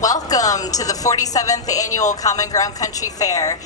Welcome to the 47th Annual Common Ground Country Fair.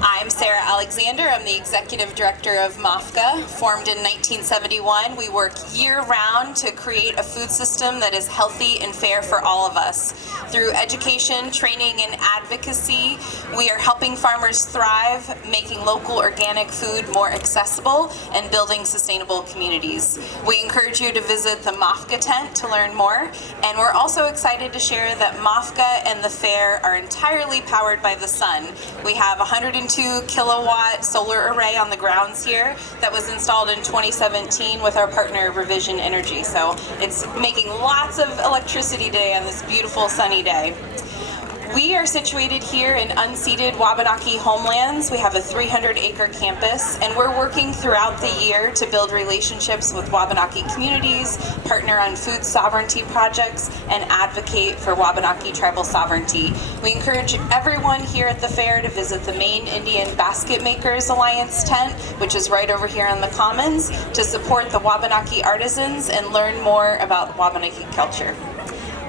I'm Sarah Alexander. I'm the Executive Director of MAFCA. Formed in 1971, we work year-round to create a food system that is healthy and fair for all of us. Through education, training, and advocacy, we are helping farmers thrive, making local organic food more accessible, and building sustainable communities. We encourage you to visit the MAFCA tent to learn more, and we're also excited to share that MAFCA and the fair are entirely powered by the sun. We have 102 kilowatt solar array on the grounds here that was installed in 2017 with our partner Revision Energy. So it's making lots of electricity today on this beautiful sunny day. We are situated here in unceded Wabanaki homelands. We have a 300-acre campus, and we're working throughout the year to build relationships with Wabanaki communities, partner on food sovereignty projects, and advocate for Wabanaki tribal sovereignty. We encourage everyone here at the fair to visit the Maine Indian Basket Makers Alliance tent, which is right over here on the Commons, to support the Wabanaki artisans and learn more about Wabanaki culture.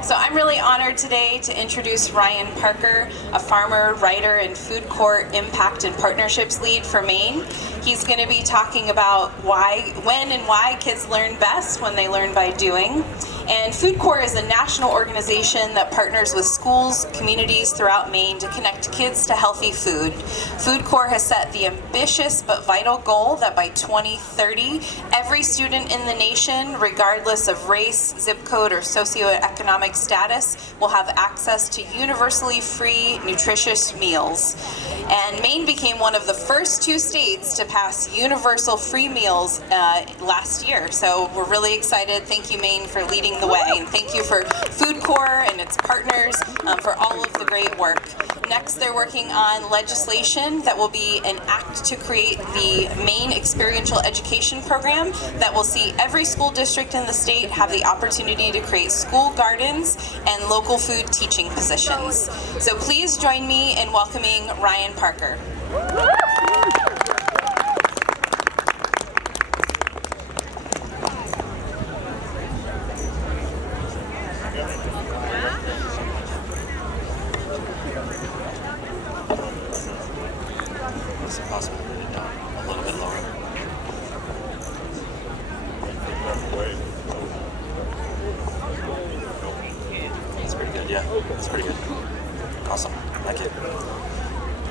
So I'm really honored today to introduce Ryan Parker, a farmer, writer, and FoodCorps Impact and Partnerships lead for Maine. He's going to be talking about when and why kids learn best when they learn by doing. And FoodCorps is a national organization that partners with schools, communities throughout Maine to connect kids to healthy food. FoodCorps has set the ambitious but vital goal that by 2030, every student in the nation, regardless of race, zip code, or socio-economic status, will have access to universally free, nutritious meals. And Maine became one of the first 2 states to pass universal free meals last year. So we're really excited. Thank you, Maine, for leading the way. And thank you for FoodCorps and its partners for all of the great work. Next, they're working on legislation that will be an act to create the Maine Experiential Education program that will see every school district in the state have the opportunity to create school gardens and local food teaching positions. So please join me in welcoming Ryan Parker. Is it possible to bring it down a little bit lower? That's pretty good, yeah. That's pretty good. Awesome. Thank you.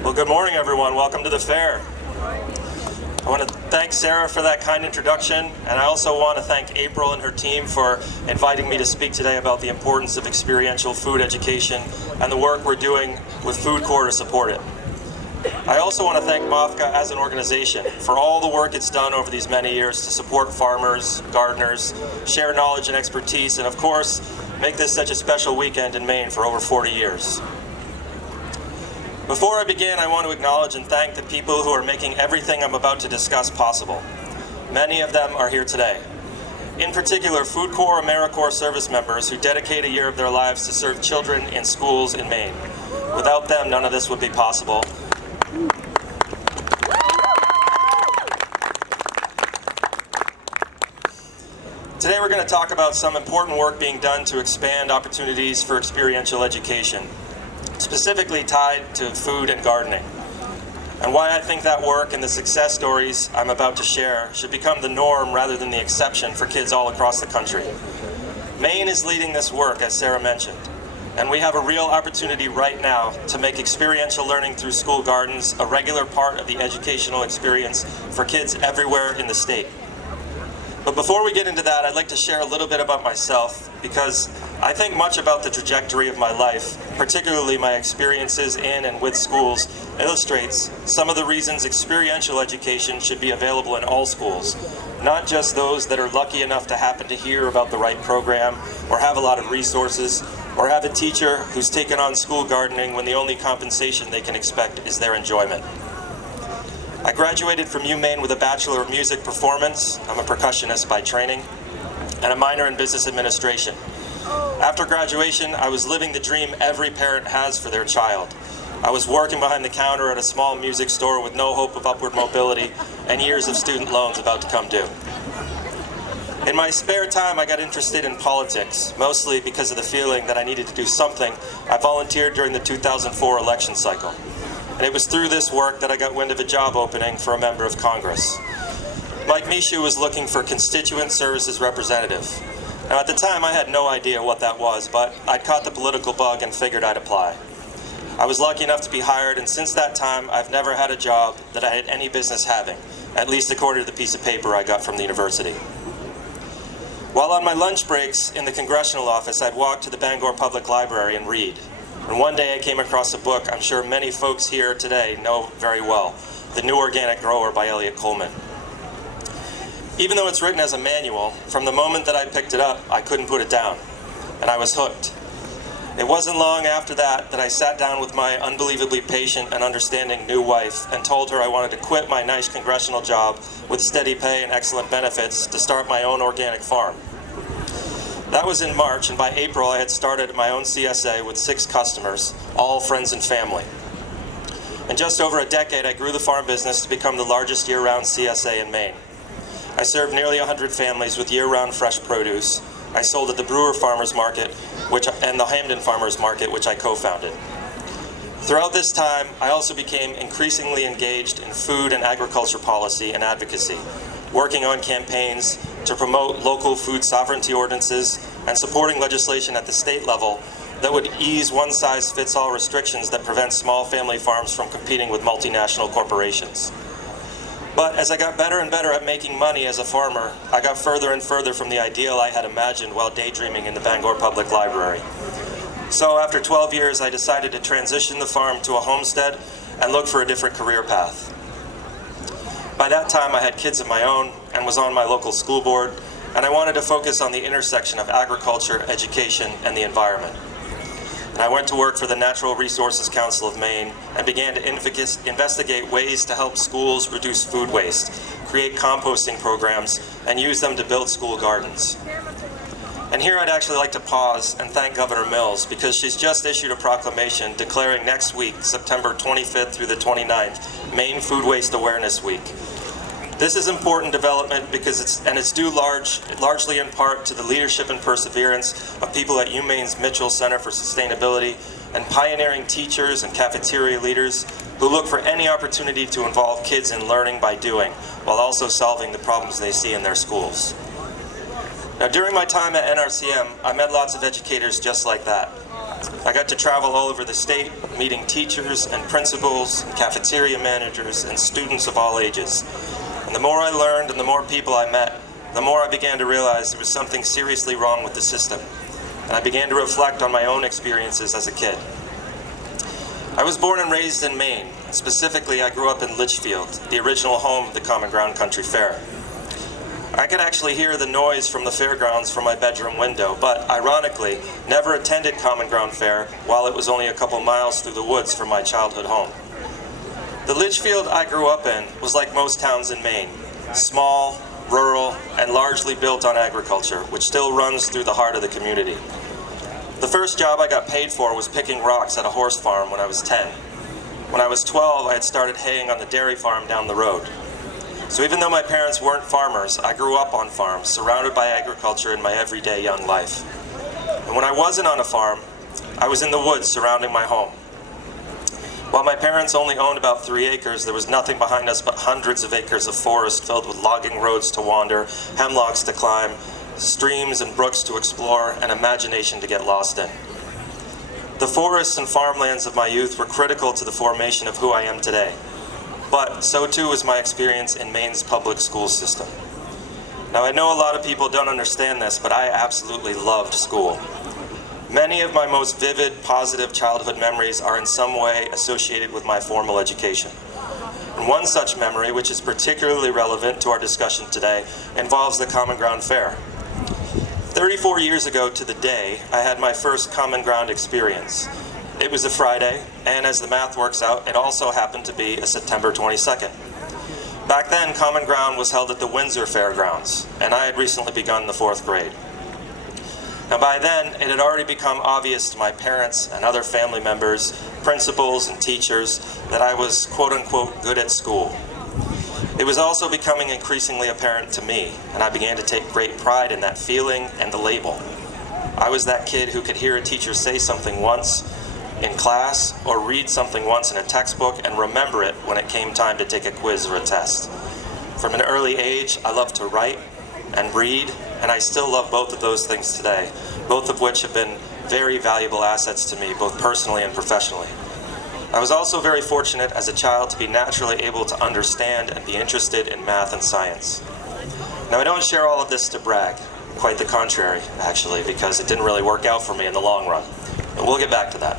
Well, good morning, everyone. Welcome to the fair. I want to thank Sarah for that kind introduction, and I also want to thank April and her team for inviting me to speak today about the importance of experiential food education and the work we're doing with FoodCorps to support it. I also want to thank MAFCA as an organization for all the work it's done over these many years to support farmers, gardeners, share knowledge and expertise, and of course, make this such a special weekend in Maine for over 40 years. Before I begin, I want to acknowledge and thank the people who are making everything I'm about to discuss possible. Many of them are here today. In particular, FoodCorps AmeriCorps service members who dedicate a year of their lives to serve children in schools in Maine. Without them, none of this would be possible. Today we're going to talk about some important work being done to expand opportunities for experiential education, specifically tied to food and gardening, and why I think that work and the success stories I'm about to share should become the norm rather than the exception for kids all across the country. Maine is leading this work, as Sarah mentioned, and we have a real opportunity right now to make experiential learning through school gardens a regular part of the educational experience for kids everywhere in the state. But before we get into that, I'd like to share a little bit about myself, because I think much about the trajectory of my life, particularly my experiences in and with schools, illustrates some of the reasons experiential education should be available in all schools, not just those that are lucky enough to happen to hear about the right program, or have a lot of resources, or have a teacher who's taken on school gardening when the only compensation they can expect is their enjoyment. I graduated from UMaine with a Bachelor of Music Performance, I'm a percussionist by training, and a minor in Business Administration. After graduation, I was living the dream every parent has for their child. I was working behind the counter at a small music store with no hope of upward mobility and years of student loans about to come due. In my spare time, I got interested in politics, mostly because of the feeling that I needed to do something. I volunteered during the 2004 election cycle. And it was through this work that I got wind of a job opening for a member of Congress. Mike Mishu was looking for constituent services representative. Now at the time I had no idea what that was, but I'd caught the political bug and figured I'd apply. I was lucky enough to be hired, and since that time I've never had a job that I had any business having, at least according to the piece of paper I got from the university. While on my lunch breaks in the congressional office, I'd walk to the Bangor Public Library and read. And one day I came across a book I'm sure many folks here today know very well, The New Organic Grower by Eliot Coleman. Even though it's written as a manual, from the moment that I picked it up, I couldn't put it down, and I was hooked. It wasn't long after that I sat down with my unbelievably patient and understanding new wife and told her I wanted to quit my nice congressional job with steady pay and excellent benefits to start my own organic farm. That was in March, and by April I had started my own CSA with 6 customers, all friends and family. In just over a decade, I grew the farm business to become the largest year-round CSA in Maine. I served nearly 100 families with year-round fresh produce. I sold at the Brewer Farmers Market and the Hamden Farmers Market, which I co-founded. Throughout this time, I also became increasingly engaged in food and agriculture policy and advocacy, working on campaigns to promote local food sovereignty ordinances and supporting legislation at the state level that would ease one-size-fits-all restrictions that prevent small family farms from competing with multinational corporations. But as I got better and better at making money as a farmer, I got further and further from the ideal I had imagined while daydreaming in the Bangor Public Library. So after 12 years, I decided to transition the farm to a homestead and look for a different career path. By that time, I had kids of my own and was on my local school board, and I wanted to focus on the intersection of agriculture, education, and the environment. And I went to work for the Natural Resources Council of Maine and began to investigate ways to help schools reduce food waste, create composting programs, and use them to build school gardens. And here I'd actually like to pause and thank Governor Mills, because she's just issued a proclamation declaring next week, September 25th through the 29th, Maine Food Waste Awareness Week. This is important development because it's due largely in part to the leadership and perseverance of people at UMaine's Mitchell Center for Sustainability and pioneering teachers and cafeteria leaders who look for any opportunity to involve kids in learning by doing, while also solving the problems they see in their schools. Now, during my time at NRCM, I met lots of educators just like that. I got to travel all over the state, meeting teachers and principals, cafeteria managers, and students of all ages. And the more I learned and the more people I met, the more I began to realize there was something seriously wrong with the system. And I began to reflect on my own experiences as a kid. I was born and raised in Maine. Specifically, I grew up in Litchfield, the original home of the Common Ground Country Fair. I could actually hear the noise from the fairgrounds from my bedroom window, but ironically, never attended Common Ground Fair while it was only a couple miles through the woods from my childhood home. The Litchfield I grew up in was like most towns in Maine, small, rural, and largely built on agriculture, which still runs through the heart of the community. The first job I got paid for was picking rocks at a horse farm when I was 10. When I was 12, I had started haying on the dairy farm down the road. So even though my parents weren't farmers, I grew up on farms, surrounded by agriculture in my everyday young life. And when I wasn't on a farm, I was in the woods surrounding my home. While my parents only owned about 3 acres, there was nothing behind us but hundreds of acres of forest filled with logging roads to wander, hemlocks to climb, streams and brooks to explore, and imagination to get lost in. The forests and farmlands of my youth were critical to the formation of who I am today. But so too was my experience in Maine's public school system. Now I know a lot of people don't understand this, but I absolutely loved school. Many of my most vivid, positive childhood memories are in some way associated with my formal education. And one such memory, which is particularly relevant to our discussion today, involves the Common Ground Fair. 34 years ago to the day, I had my first Common Ground experience. It was a Friday, and as the math works out, it also happened to be a September 22nd. Back then, Common Ground was held at the Windsor Fairgrounds, and I had recently begun the 4th grade. Now by then, it had already become obvious to my parents and other family members, principals and teachers, that I was quote-unquote good at school. It was also becoming increasingly apparent to me, and I began to take great pride in that feeling and the label. I was that kid who could hear a teacher say something once in class or read something once in a textbook and remember it when it came time to take a quiz or a test. From an early age, I loved to write and read, and I still love both of those things today, both of which have been very valuable assets to me, both personally and professionally. I was also very fortunate as a child to be naturally able to understand and be interested in math and science. Now, I don't share all of this to brag, quite the contrary, actually, because it didn't really work out for me in the long run. But we'll get back to that.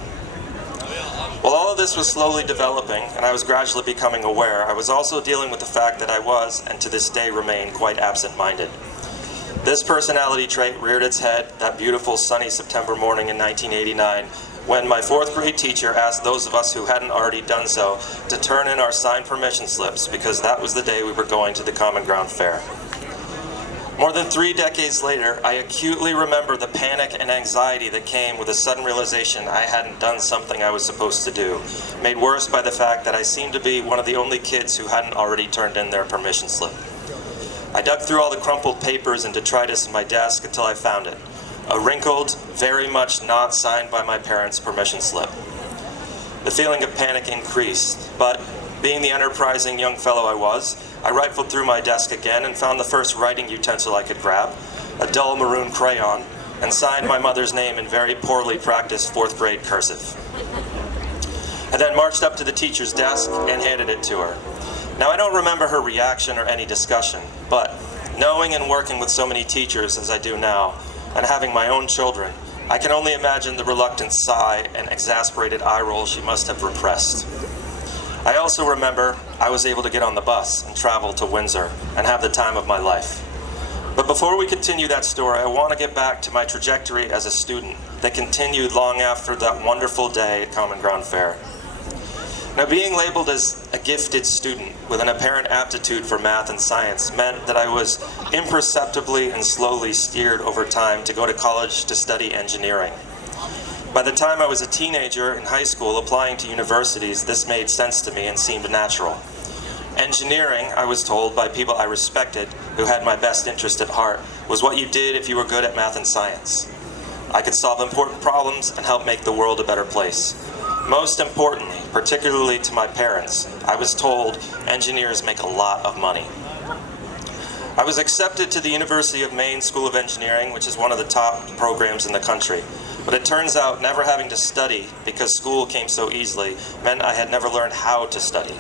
While all of this was slowly developing and I was gradually becoming aware, I was also dealing with the fact that I was, and to this day remain, quite absent-minded. This personality trait reared its head that beautiful sunny September morning in 1989 when my fourth grade teacher asked those of us who hadn't already done so to turn in our signed permission slips because that was the day we were going to the Common Ground Fair. More than 3 decades later, I acutely remember the panic and anxiety that came with a sudden realization I hadn't done something I was supposed to do, made worse by the fact that I seemed to be one of the only kids who hadn't already turned in their permission slip. I dug through all the crumpled papers and detritus in my desk until I found it, a wrinkled, very much not signed by my parents' permission slip. The feeling of panic increased, but being the enterprising young fellow I was, I rifled through my desk again and found the first writing utensil I could grab, a dull maroon crayon, and signed my mother's name in very poorly practiced 4th grade cursive. I then marched up to the teacher's desk and handed it to her. Now, I don't remember her reaction or any discussion, but knowing and working with so many teachers as I do now, and having my own children, I can only imagine the reluctant sigh and exasperated eye roll she must have repressed. I also remember I was able to get on the bus and travel to Windsor and have the time of my life. But before we continue that story, I want to get back to my trajectory as a student that continued long after that wonderful day at Common Ground Fair. Now, being labeled as a gifted student with an apparent aptitude for math and science meant that I was imperceptibly and slowly steered over time to go to college to study engineering. By the time I was a teenager in high school applying to universities, this made sense to me and seemed natural. Engineering, I was told by people I respected who had my best interest at heart, was what you did if you were good at math and science. I could solve important problems and help make the world a better place. Most importantly, particularly to my parents, I was told engineers make a lot of money. I was accepted to the University of Maine School of Engineering, which is one of the top programs in the country. But it turns out never having to study because school came so easily meant I had never learned how to study.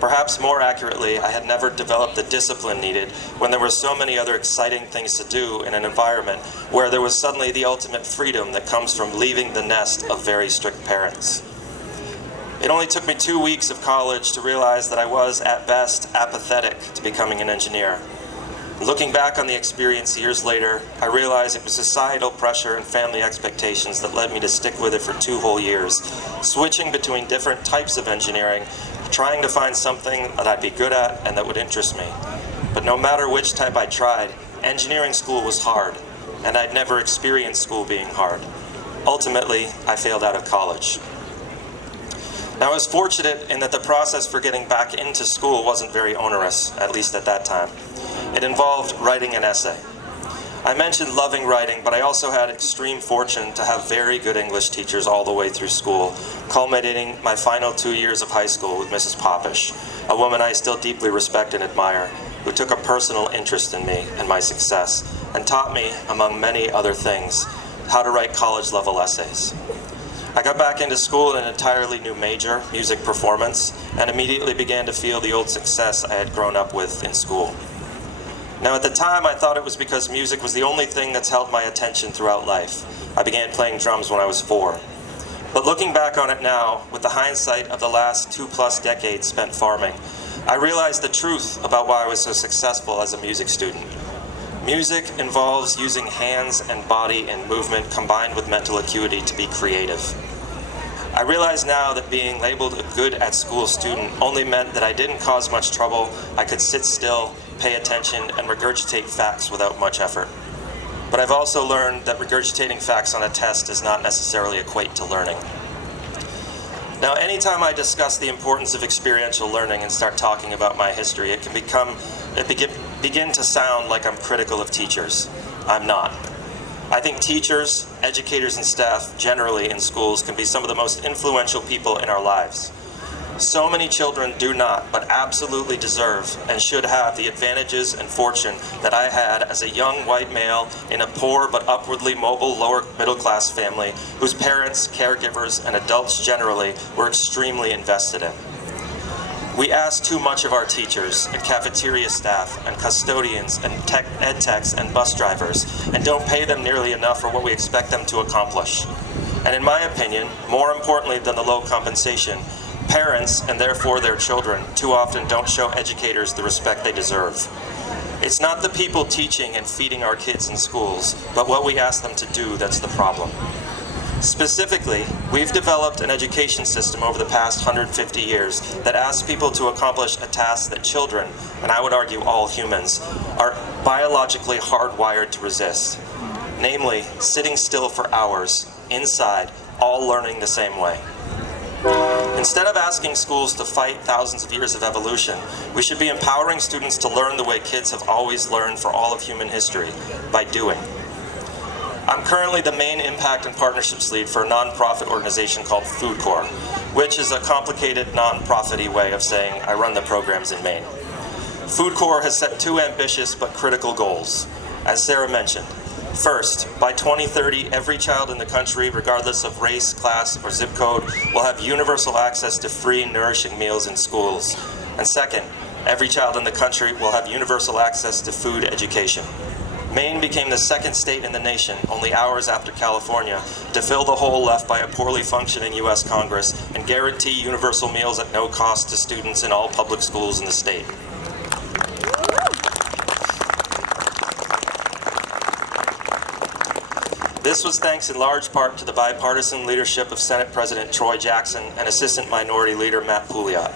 Perhaps more accurately, I had never developed the discipline needed when there were so many other exciting things to do in an environment where there was suddenly the ultimate freedom that comes from leaving the nest of very strict parents. It only took me 2 weeks of college to realize that I was, at best, apathetic to becoming an engineer. Looking back on the experience years later, I realized it was societal pressure and family expectations that led me to stick with it for 2 whole years, switching between different types of engineering, trying to find something that I'd be good at and that would interest me. But no matter which type I tried, engineering school was hard, and I'd never experienced school being hard. Ultimately, I failed out of college. Now, I was fortunate in that the process for getting back into school wasn't very onerous, at least at that time. It involved writing an essay. I mentioned loving writing, but I also had extreme fortune to have very good English teachers all the way through school, culminating my final 2 years of high school with Mrs. Popish, a woman I still deeply respect and admire, who took a personal interest in me and my success, and taught me, among many other things, how to write college-level essays. I got back into school in an entirely new major, music performance, and immediately began to feel the old success I had grown up with in school. Now, at the time, I thought it was because music was the only thing that's held my attention throughout life. I began playing drums when I was 4. But looking back on it now, with the hindsight of the last 2+ decades spent farming, I realized the truth about why I was so successful as a music student. Music involves using hands and body and movement combined with mental acuity to be creative. I realize now that being labeled a good at school student only meant that I didn't cause much trouble, I could sit still, pay attention, and regurgitate facts without much effort. But I've also learned that regurgitating facts on a test does not necessarily equate to learning. Now, anytime I discuss the importance of experiential learning and start talking about my history, it can begin to sound like I'm critical of teachers. I'm not. I think teachers, educators, and staff generally in schools can be some of the most influential people in our lives. So many children do not, but absolutely deserve and should have the advantages and fortune that I had as a young white male in a poor but upwardly mobile lower middle class family whose parents, caregivers, and adults generally were extremely invested in. We ask too much of our teachers and cafeteria staff and custodians and ed techs and bus drivers and don't pay them nearly enough for what we expect them to accomplish. And in my opinion, more importantly than the low compensation, parents, and therefore their children, too often don't show educators the respect they deserve. It's not the people teaching and feeding our kids in schools, but what we ask them to do that's the problem. Specifically, we've developed an education system over the past 150 years that asks people to accomplish a task that children, and I would argue all humans, are biologically hardwired to resist. Namely, sitting still for hours, inside, all learning the same way. Instead of asking schools to fight thousands of years of evolution, we should be empowering students to learn the way kids have always learned for all of human history, by doing. I'm currently the Maine Impact and Partnerships Lead for a nonprofit organization called FoodCorps, which is a complicated non-profit-y way of saying I run the programs in Maine. FoodCorps has set two ambitious but critical goals. As Sarah mentioned, first, by 2030, every child in the country, regardless of race, class, or zip code, will have universal access to free, nourishing meals in schools. And second, every child in the country will have universal access to food education. Maine became the second state in the nation, only hours after California, to fill the hole left by a poorly functioning U.S. Congress and guarantee universal meals at no cost to students in all public schools in the state. This was thanks in large part to the bipartisan leadership of Senate President Troy Jackson and Assistant Minority Leader Matt Pouliot,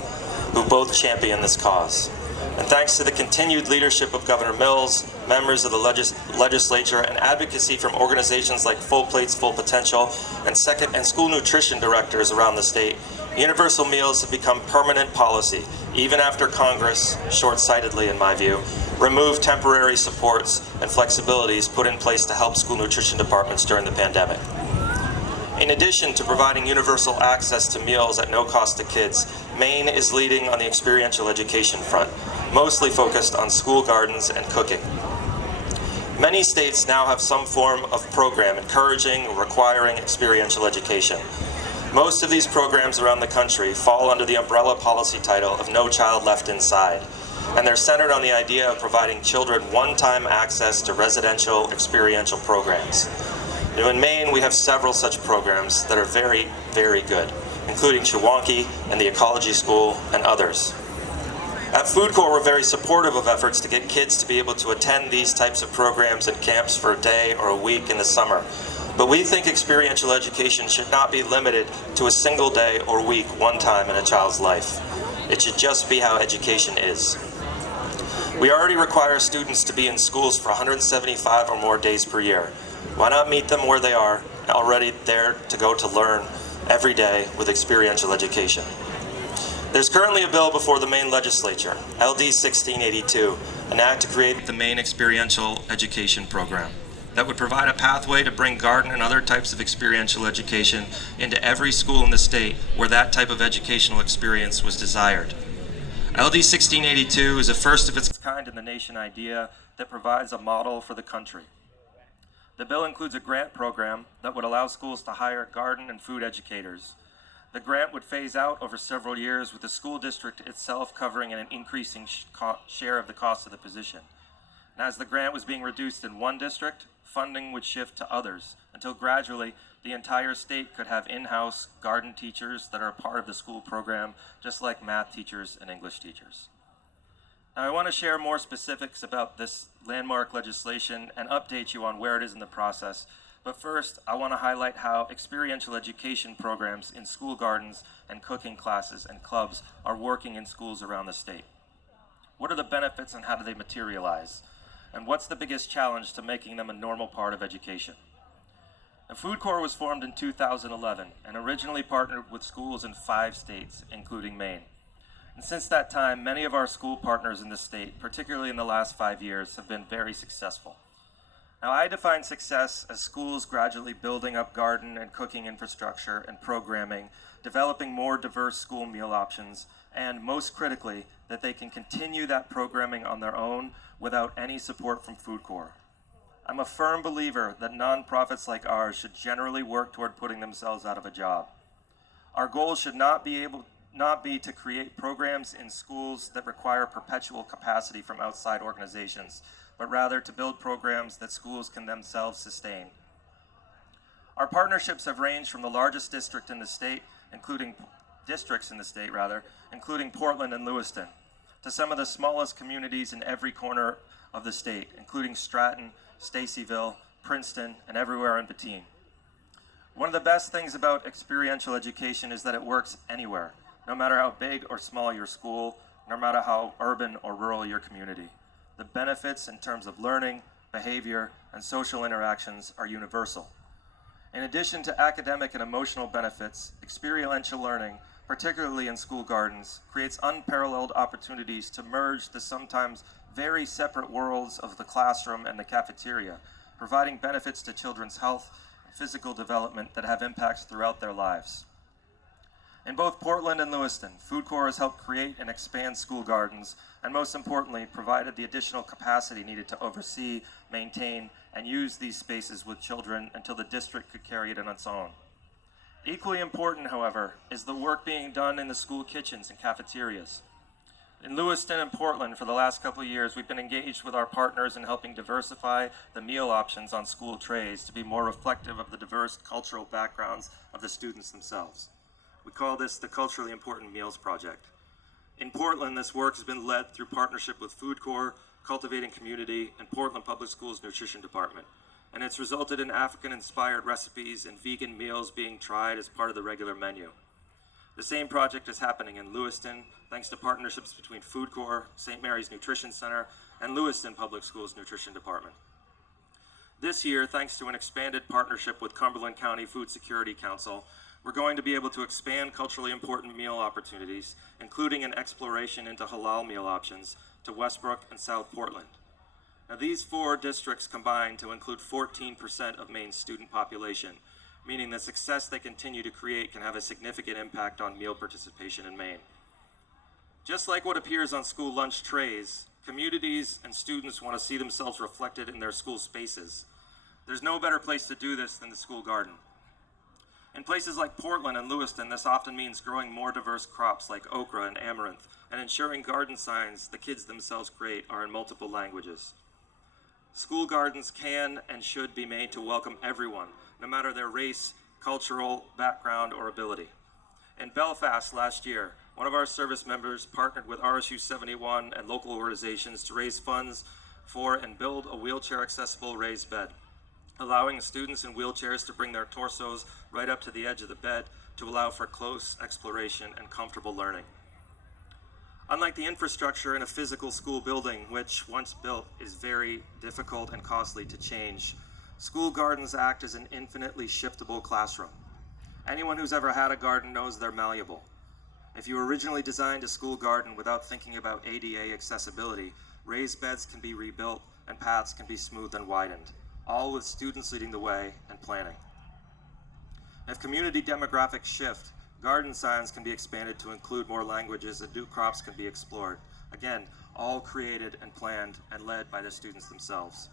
who both championed this cause. And thanks to the continued leadership of Governor Mills, members of the legislature, and advocacy from organizations like Full Plates, Full Potential, and school nutrition directors around the state, universal meals have become permanent policy, even after Congress, short-sightedly in my view, removed temporary supports and flexibilities put in place to help school nutrition departments during the pandemic. In addition to providing universal access to meals at no cost to kids, Maine is leading on the experiential education front, mostly focused on school gardens and cooking. Many states now have some form of program encouraging or requiring experiential education. Most of these programs around the country fall under the umbrella policy title of No Child Left Inside, and they're centered on the idea of providing children one-time access to residential experiential programs. Now, in Maine, we have several such programs that are very, very good, including Chewonki and the Ecology School and others. At FoodCorps, we're very supportive of efforts to get kids to be able to attend these types of programs and camps for a day or a week in the summer. But we think experiential education should not be limited to a single day or week one time in a child's life. It should just be how education is. We already require students to be in schools for 175 or more days per year. Why not meet them where they are, already there to go to learn every day with experiential education? There's currently a bill before the Maine legislature, LD 1682, an act to create the Maine Experiential Education Program that would provide a pathway to bring garden and other types of experiential education into every school in the state where that type of educational experience was desired. LD 1682 is a first of its kind in the nation idea that provides a model for the country. The bill includes a grant program that would allow schools to hire garden and food educators. The grant would phase out over several years, with the school district itself covering an increasing share of the cost of the position. And as the grant was being reduced in one district, funding would shift to others, until gradually the entire state could have in-house garden teachers that are a part of the school program, just like math teachers and English teachers. Now, I want to share more specifics about this landmark legislation and update you on where it is in the process. But first, I want to highlight how experiential education programs in school gardens and cooking classes and clubs are working in schools around the state. What are the benefits and how do they materialize? And what's the biggest challenge to making them a normal part of education? The FoodCorps was formed in 2011 and originally partnered with schools in 5 states, including Maine. And since that time, many of our school partners in the state, particularly in the last 5 years, have been very successful. Now, I define success as schools gradually building up garden and cooking infrastructure and programming, developing more diverse school meal options, and most critically, that they can continue that programming on their own without any support from FoodCorps. I'm a firm believer that nonprofits like ours should generally work toward putting themselves out of a job. Our goal should not be to create programs in schools that require perpetual capacity from outside organizations, but rather to build programs that schools can themselves sustain. Our partnerships have ranged from the largest districts in the state, including Portland and Lewiston, to some of the smallest communities in every corner of the state, including Stratton, Stacyville, Princeton, and everywhere in between. One of the best things about experiential education is that it works anywhere, no matter how big or small your school, no matter how urban or rural your community. The benefits in terms of learning, behavior, and social interactions are universal. In addition to academic and emotional benefits, experiential learning, particularly in school gardens, creates unparalleled opportunities to merge the sometimes very separate worlds of the classroom and the cafeteria, providing benefits to children's health and physical development that have impacts throughout their lives. In both Portland and Lewiston, FoodCorps has helped create and expand school gardens, and most importantly, provided the additional capacity needed to oversee, maintain, and use these spaces with children until the district could carry it on its own. Equally important, however, is the work being done in the school kitchens and cafeterias. In Lewiston and Portland, for the last couple of years, we've been engaged with our partners in helping diversify the meal options on school trays to be more reflective of the diverse cultural backgrounds of the students themselves. We call this the Culturally Important Meals Project. In Portland, this work has been led through partnership with FoodCorps, Cultivating Community, and Portland Public Schools Nutrition Department. And it's resulted in African-inspired recipes and vegan meals being tried as part of the regular menu. The same project is happening in Lewiston, thanks to partnerships between FoodCorps, St. Mary's Nutrition Center, and Lewiston Public Schools Nutrition Department. This year, thanks to an expanded partnership with Cumberland County Food Security Council, we're going to be able to expand culturally important meal opportunities, including an exploration into halal meal options, to Westbrook and South Portland. Now, these 4 districts combine to include 14% of Maine's student population, meaning the success they continue to create can have a significant impact on meal participation in Maine. Just like what appears on school lunch trays, communities and students want to see themselves reflected in their school spaces. There's no better place to do this than the school garden. In places like Portland and Lewiston, this often means growing more diverse crops like okra and amaranth, and ensuring garden signs the kids themselves create are in multiple languages. School gardens can and should be made to welcome everyone, no matter their race, cultural background, or ability. In Belfast last year, one of our service members partnered with RSU 71 and local organizations to raise funds for and build a wheelchair-accessible raised bed, allowing students in wheelchairs to bring their torsos right up to the edge of the bed to allow for close exploration and comfortable learning. Unlike the infrastructure in a physical school building, which once built is very difficult and costly to change, school gardens act as an infinitely shiftable classroom. Anyone who's ever had a garden knows they're malleable. If you originally designed a school garden without thinking about ADA accessibility, raised beds can be rebuilt and paths can be smoothed and widened, all with students leading the way and planning. If community demographics shift, garden signs can be expanded to include more languages and new crops can be explored. Again, all created and planned and led by the students themselves.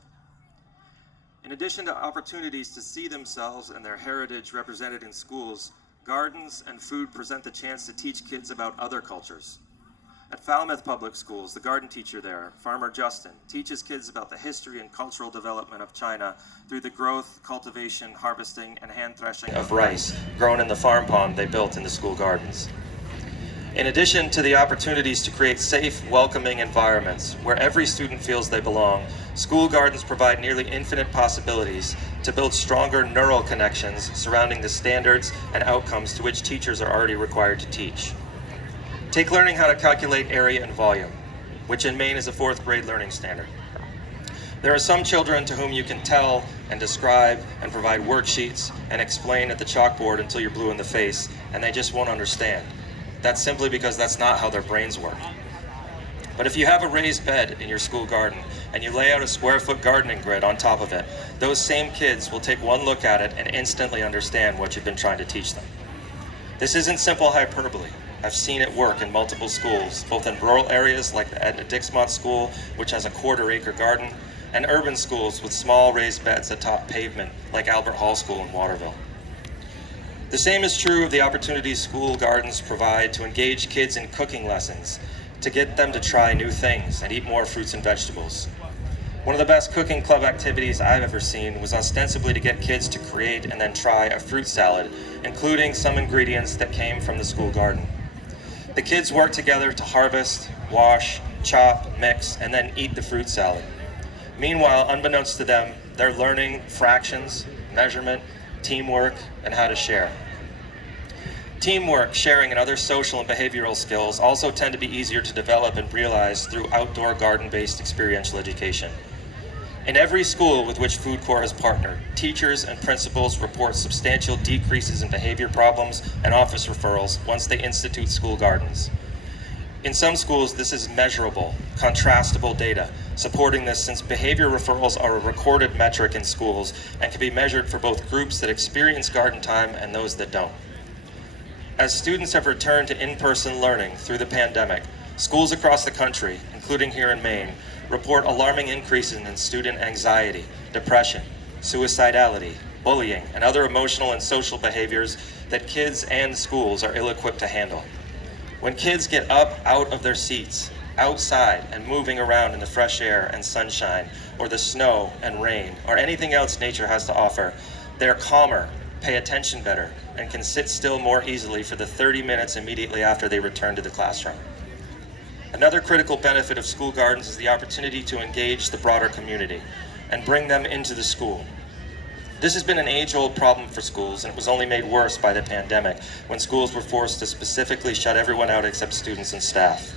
In addition to opportunities to see themselves and their heritage represented in schools, gardens and food present the chance to teach kids about other cultures. At Falmouth Public Schools, the garden teacher there, Farmer Justin, teaches kids about the history and cultural development of China through the growth, cultivation, harvesting, and hand threshing of rice grown in the farm pond they built in the school gardens. In addition to the opportunities to create safe, welcoming environments where every student feels they belong, school gardens provide nearly infinite possibilities to build stronger neural connections surrounding the standards and outcomes to which teachers are already required to teach. Take learning how to calculate area and volume, which in Maine is a 4th grade learning standard. There are some children to whom you can tell and describe and provide worksheets and explain at the chalkboard until you're blue in the face, and they just won't understand. That's simply because that's not how their brains work. But if you have a raised bed in your school garden and you lay out a square-foot gardening grid on top of it, those same kids will take one look at it and instantly understand what you've been trying to teach them. This isn't simple hyperbole. I've seen it work in multiple schools, both in rural areas like the Edna Dixmont School, which has a quarter-acre garden, and urban schools with small raised beds atop pavement, like Albert Hall School in Waterville. The same is true of the opportunities school gardens provide to engage kids in cooking lessons, to get them to try new things and eat more fruits and vegetables. One of the best cooking club activities I've ever seen was ostensibly to get kids to create and then try a fruit salad, including some ingredients that came from the school garden. The kids worked together to harvest, wash, chop, mix, and then eat the fruit salad. Meanwhile, unbeknownst to them, they're learning fractions, measurement, teamwork, and how to share. Teamwork, sharing, and other social and behavioral skills also tend to be easier to develop and realize through outdoor garden-based experiential education. In every school with which FoodCorps has partnered, teachers and principals report substantial decreases in behavior problems and office referrals once they institute school gardens. In some schools, this is measurable, contrastable data, supporting this since behavior referrals are a recorded metric in schools and can be measured for both groups that experience garden time and those that don't. As students have returned to in-person learning through the pandemic, schools across the country, including here in Maine, report alarming increases in student anxiety, depression, suicidality, bullying, and other emotional and social behaviors that kids and schools are ill-equipped to handle. When kids get up out of their seats, outside and moving around in the fresh air and sunshine, or the snow and rain, or anything else nature has to offer, they're calmer, pay attention better, and can sit still more easily for the 30 minutes immediately after they return to the classroom. Another critical benefit of school gardens is the opportunity to engage the broader community and bring them into the school. This has been an age-old problem for schools, and it was only made worse by the pandemic when schools were forced to specifically shut everyone out except students and staff.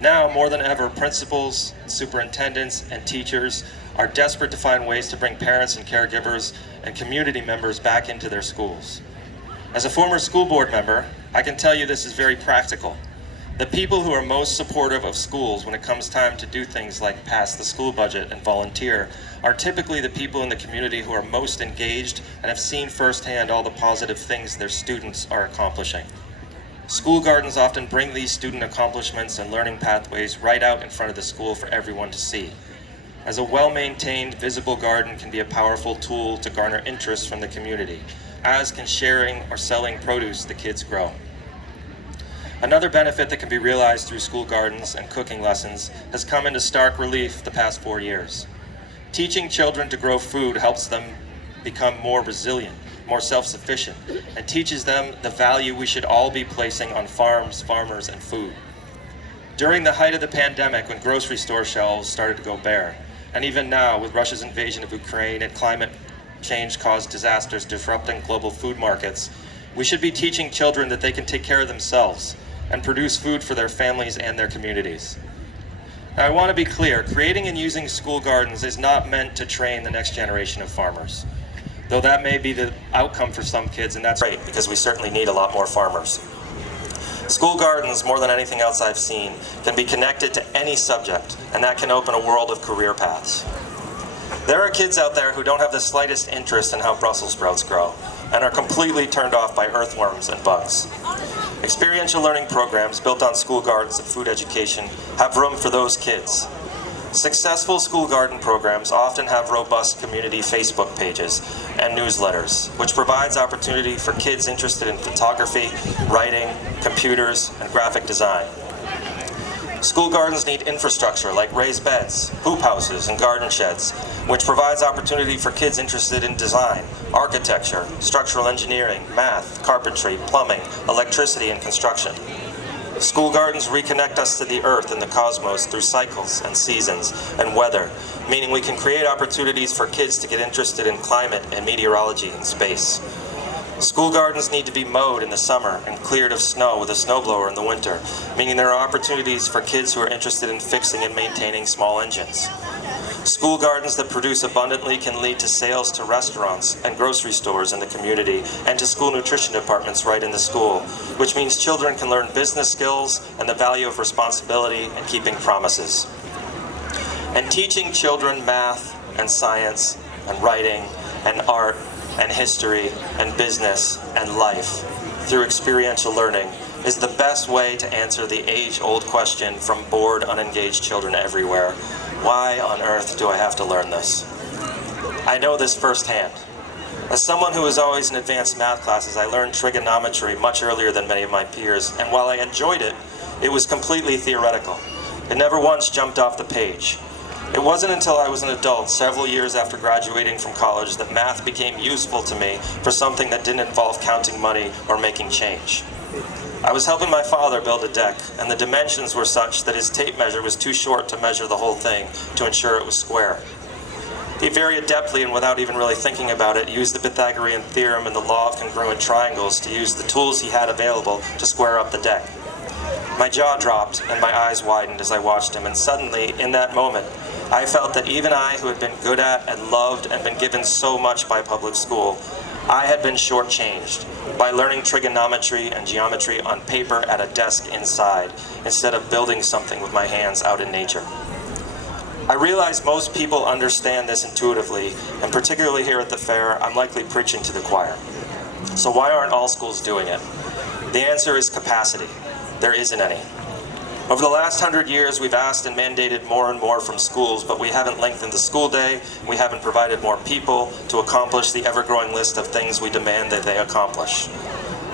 Now, more than ever, principals, superintendents, and teachers are desperate to find ways to bring parents and caregivers and community members back into their schools. As a former school board member, I can tell you this is very practical. The people who are most supportive of schools when it comes time to do things like pass the school budget and volunteer are typically the people in the community who are most engaged and have seen firsthand all the positive things their students are accomplishing. School gardens often bring these student accomplishments and learning pathways right out in front of the school for everyone to see. As a well-maintained, visible garden can be a powerful tool to garner interest from the community, as can sharing or selling produce the kids grow. Another benefit that can be realized through school gardens and cooking lessons has come into stark relief the past 4 years. Teaching children to grow food helps them become more resilient, more self-sufficient, and teaches them the value we should all be placing on farms, farmers, and food. During the height of the pandemic, when grocery store shelves started to go bare, and even now with Russia's invasion of Ukraine and climate change-caused disasters disrupting global food markets, we should be teaching children that they can take care of themselves and produce food for their families and their communities. Now, I want to be clear, creating and using school gardens is not meant to train the next generation of farmers, though that may be the outcome for some kids, and that's great because we certainly need a lot more farmers. School gardens, more than anything else I've seen, can be connected to any subject, and that can open a world of career paths. There are kids out there who don't have the slightest interest in how Brussels sprouts grow and are completely turned off by earthworms and bugs. Experiential learning programs built on school gardens and food education have room for those kids. Successful school garden programs often have robust community Facebook pages and newsletters, which provides opportunity for kids interested in photography, writing, computers, and graphic design. School gardens need infrastructure like raised beds, hoop houses, and garden sheds, which provides opportunity for kids interested in design, architecture, structural engineering, math, carpentry, plumbing, electricity, and construction. School gardens reconnect us to the earth and the cosmos through cycles and seasons and weather, meaning we can create opportunities for kids to get interested in climate and meteorology and space. School gardens need to be mowed in the summer and cleared of snow with a snowblower in the winter, meaning there are opportunities for kids who are interested in fixing and maintaining small engines. School gardens that produce abundantly can lead to sales to restaurants and grocery stores in the community and to school nutrition departments right in the school, which means children can learn business skills and the value of responsibility and keeping promises. And teaching children math and science and writing and art and history and business and life through experiential learning is the best way to answer the age-old question from bored, unengaged children everywhere. Why on earth do I have to learn this? I know this firsthand. As someone who was always in advanced math classes, I learned trigonometry much earlier than many of my peers, and while I enjoyed it, it was completely theoretical. It never once jumped off the page. It wasn't until I was an adult, several years after graduating from college, that math became useful to me for something that didn't involve counting money or making change. I was helping my father build a deck, and the dimensions were such that his tape measure was too short to measure the whole thing to ensure it was square. He very adeptly, and without even really thinking about it, used the Pythagorean theorem and the law of congruent triangles to use the tools he had available to square up the deck. My jaw dropped and my eyes widened as I watched him, and suddenly, in that moment, I felt that even I, who had been good at and loved and been given so much by public school, I had been shortchanged by learning trigonometry and geometry on paper at a desk inside, instead of building something with my hands out in nature. I realize most people understand this intuitively, and particularly here at the fair, I'm likely preaching to the choir. So why aren't all schools doing it? The answer is capacity. There isn't any. Over the last 100 years, we've asked and mandated more and more from schools, but we haven't lengthened the school day, we haven't provided more people to accomplish the ever-growing list of things we demand that they accomplish.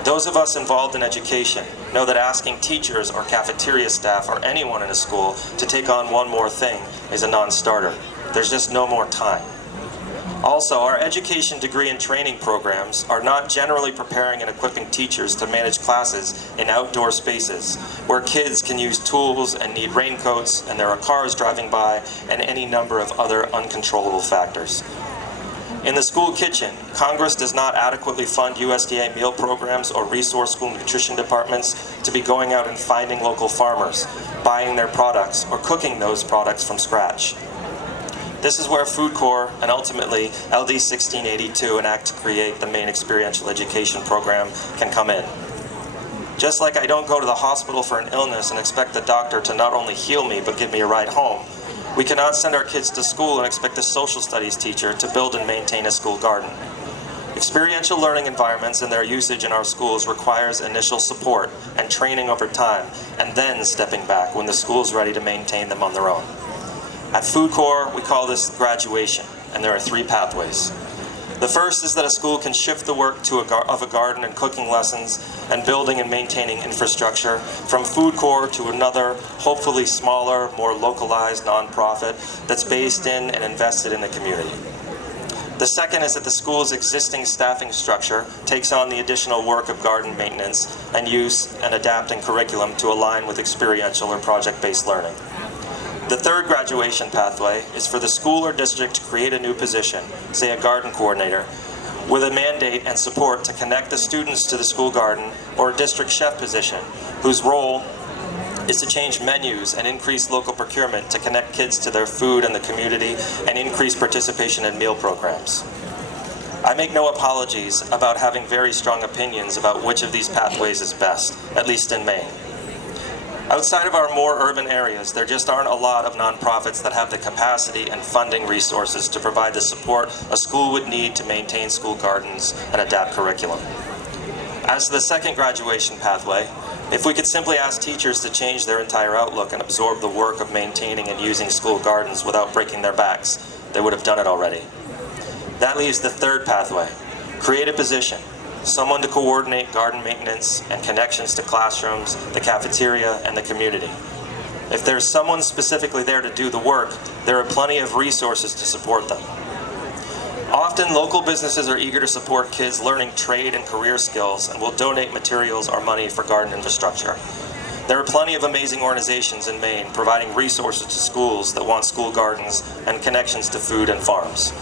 Those of us involved in education know that asking teachers or cafeteria staff or anyone in a school to take on one more thing is a non-starter. There's just no more time. Also, our education degree and training programs are not generally preparing and equipping teachers to manage classes in outdoor spaces where kids can use tools and need raincoats and there are cars driving by and any number of other uncontrollable factors. In the school kitchen, Congress does not adequately fund USDA meal programs or resource school nutrition departments to be going out and finding local farmers, buying their products, or cooking those products from scratch. This is where FoodCorps and ultimately LD 1682, an act to create the Maine Experiential Education Program, can come in. Just like I don't go to the hospital for an illness and expect the doctor to not only heal me but give me a ride home, we cannot send our kids to school and expect a social studies teacher to build and maintain a school garden. Experiential learning environments and their usage in our schools requires initial support and training over time, and then stepping back when the school is ready to maintain them on their own. At FoodCorps, we call this graduation, and there are 3 pathways. The first is that a school can shift the work of a garden and cooking lessons and building and maintaining infrastructure from FoodCorps to another, hopefully smaller, more localized nonprofit that's based in and invested in the community. The second is that the school's existing staffing structure takes on the additional work of garden maintenance and use and adapting curriculum to align with experiential or project-based learning. The third graduation pathway is for the school or district to create a new position, say a garden coordinator, with a mandate and support to connect the students to the school garden, or a district chef position, whose role is to change menus and increase local procurement to connect kids to their food and the community and increase participation in meal programs. I make no apologies about having very strong opinions about which of these pathways is best, at least in Maine. Outside of our more urban areas, there just aren't a lot of nonprofits that have the capacity and funding resources to provide the support a school would need to maintain school gardens and adapt curriculum. As to the second graduation pathway, if we could simply ask teachers to change their entire outlook and absorb the work of maintaining and using school gardens without breaking their backs, they would have done it already. That leaves the third pathway. Create a position. Someone to coordinate garden maintenance and connections to classrooms, the cafeteria, and the community. If there's someone specifically there to do the work, there are plenty of resources to support them. Often, local businesses are eager to support kids learning trade and career skills and will donate materials or money for garden infrastructure. There are plenty of amazing organizations in Maine providing resources to schools that want school gardens and connections to food and farms.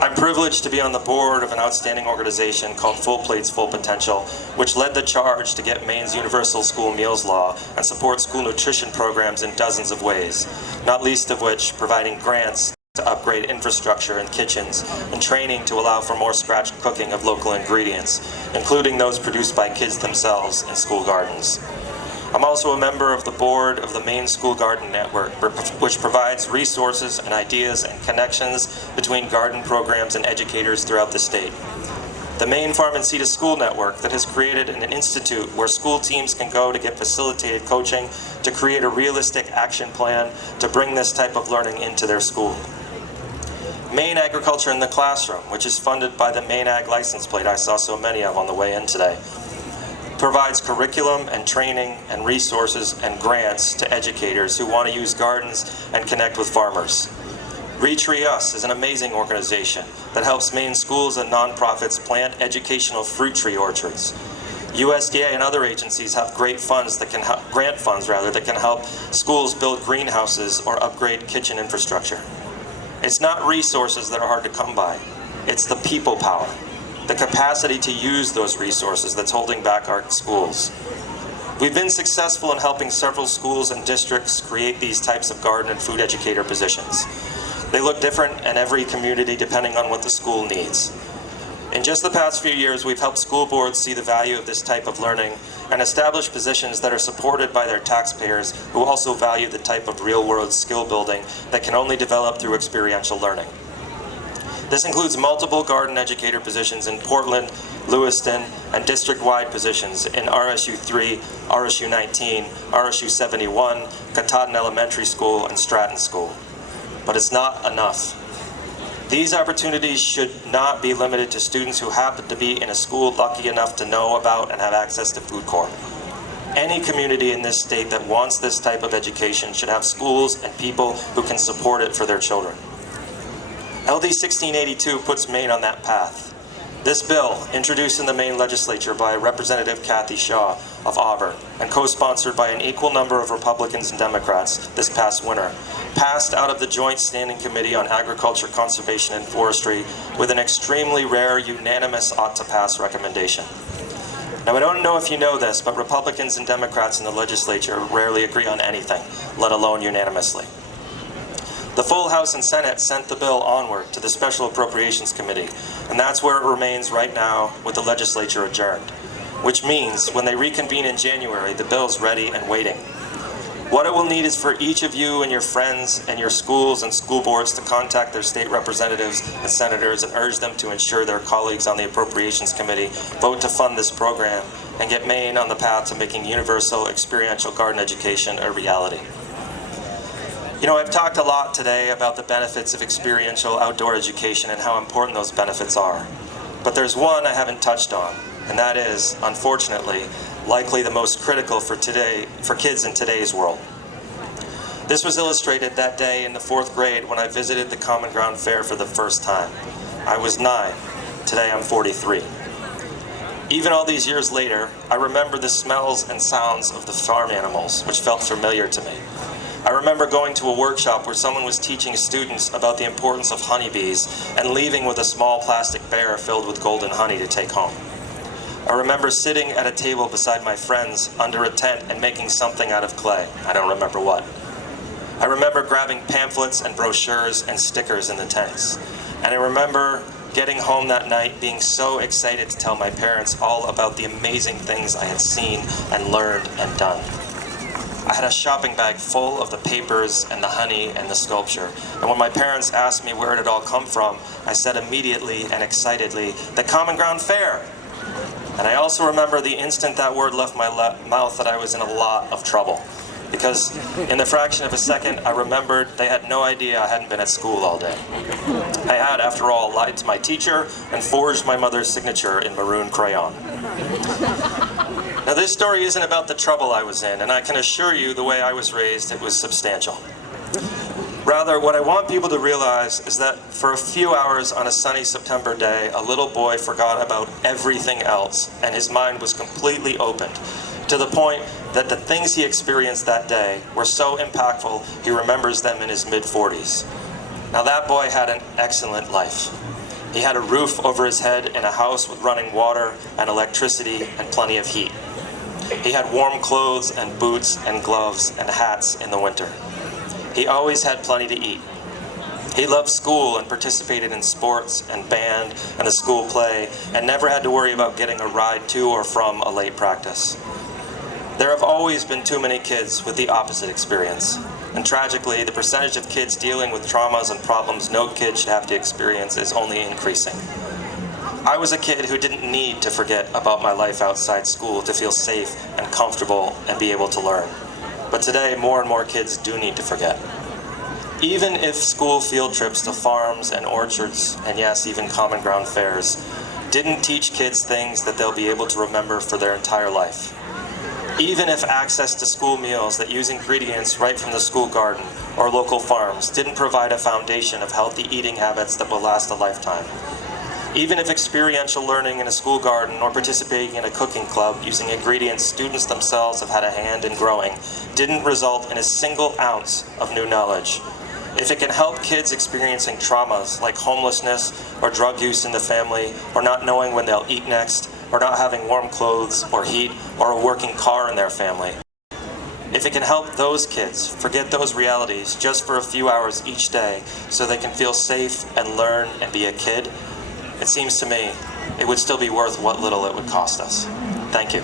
I'm privileged to be on the board of an outstanding organization called Full Plates, Full Potential, which led the charge to get Maine's Universal School Meals Law and support school nutrition programs in dozens of ways, not least of which providing grants to upgrade infrastructure in kitchens and training to allow for more scratch cooking of local ingredients, including those produced by kids themselves in school gardens. I'm also a member of the board of the Maine School Garden Network, which provides resources and ideas and connections between garden programs and educators throughout the state. The Maine Farm and Sea to School Network that has created an institute where school teams can go to get facilitated coaching to create a realistic action plan to bring this type of learning into their school. Maine Agriculture in the Classroom, which is funded by the Maine Ag license plate I saw so many of on the way in today, provides curriculum and training and resources and grants to educators who want to use gardens and connect with farmers. Retree Us is an amazing organization that helps Maine schools and nonprofits plant educational fruit tree orchards. USDA and other agencies have great funds that can help, grant funds rather, that can help schools build greenhouses or upgrade kitchen infrastructure. It's not resources that are hard to come by. It's the people power, the capacity to use those resources that's holding back our schools. We've been successful in helping several schools and districts create these types of garden and food educator positions. They look different in every community depending on what the school needs. In just the past few years, we've helped school boards see the value of this type of learning and establish positions that are supported by their taxpayers who also value the type of real-world skill building that can only develop through experiential learning. This includes multiple garden educator positions in Portland, Lewiston, and district-wide positions in RSU 3, RSU 19, RSU 71, Katahdin Elementary School, and Stratton School. But it's not enough. These opportunities should not be limited to students who happen to be in a school lucky enough to know about and have access to FoodCorps. Any community in this state that wants this type of education should have schools and people who can support it for their children. LD 1682 puts Maine on that path. This bill, introduced in the Maine legislature by Representative Kathy Shaw of Auburn and co-sponsored by an equal number of Republicans and Democrats this past winter, passed out of the Joint Standing Committee on Agriculture, Conservation, and Forestry with an extremely rare unanimous ought-to-pass recommendation. Now, I don't know if you know this, but Republicans and Democrats in the legislature rarely agree on anything, let alone unanimously. The full House and Senate sent the bill onward to the Special Appropriations Committee, and that's where it remains right now with the legislature adjourned, which means when they reconvene in January, the bill's ready and waiting. What it will need is for each of you and your friends and your schools and school boards to contact their state representatives and senators and urge them to ensure their colleagues on the Appropriations Committee vote to fund this program and get Maine on the path to making universal experiential garden education a reality. You know, I've talked a lot today about the benefits of experiential outdoor education and how important those benefits are. But there's one I haven't touched on, and that is, unfortunately, likely the most critical for kids in today's world. This was illustrated that day in the 4th grade when I visited the Common Ground Fair for the first time. I was 9. Today I'm 43. Even all these years later, I remember the smells and sounds of the farm animals, which felt familiar to me. I remember going to a workshop where someone was teaching students about the importance of honeybees and leaving with a small plastic bear filled with golden honey to take home. I remember sitting at a table beside my friends under a tent and making something out of clay. I don't remember what. I remember grabbing pamphlets and brochures and stickers in the tents. And I remember getting home that night being so excited to tell my parents all about the amazing things I had seen and learned and done. I had a shopping bag full of the papers and the honey and the sculpture. And when my parents asked me where it had all come from, I said immediately and excitedly, the Common Ground Fair. And I also remember the instant that word left my mouth that I was in a lot of trouble. Because in the fraction of a second, I remembered they had no idea I hadn't been at school all day. I had, after all, lied to my teacher and forged my mother's signature in maroon crayon. Now, this story isn't about the trouble I was in, and I can assure you the way I was raised, it was substantial. Rather, what I want people to realize is that for a few hours on a sunny September day, a little boy forgot about everything else, and his mind was completely opened, to the point that the things he experienced that day were so impactful, he remembers them in his mid-40s. Now, that boy had an excellent life. He had a roof over his head in a house with running water and electricity and plenty of heat. He had warm clothes and boots and gloves and hats in the winter. He always had plenty to eat. He loved school and participated in sports and band and the school play, and never had to worry about getting a ride to or from a late practice. There have always been too many kids with the opposite experience, and tragically, the percentage of kids dealing with traumas and problems no kid should have to experience is only increasing. I was a kid who didn't need to forget about my life outside school to feel safe and comfortable and be able to learn. But today, more and more kids do need to forget. Even if school field trips to farms and orchards, and yes, even common ground fairs, didn't teach kids things that they'll be able to remember for their entire life. Even if access to school meals that use ingredients right from the school garden or local farms didn't provide a foundation of healthy eating habits that will last a lifetime. Even if experiential learning in a school garden or participating in a cooking club using ingredients students themselves have had a hand in growing didn't result in a single ounce of new knowledge. If it can help kids experiencing traumas like homelessness or drug use in the family, or not knowing when they'll eat next, or not having warm clothes or heat or a working car in their family, if it can help those kids forget those realities just for a few hours each day so they can feel safe and learn and be a kid, it seems to me it would still be worth what little it would cost us. Thank you.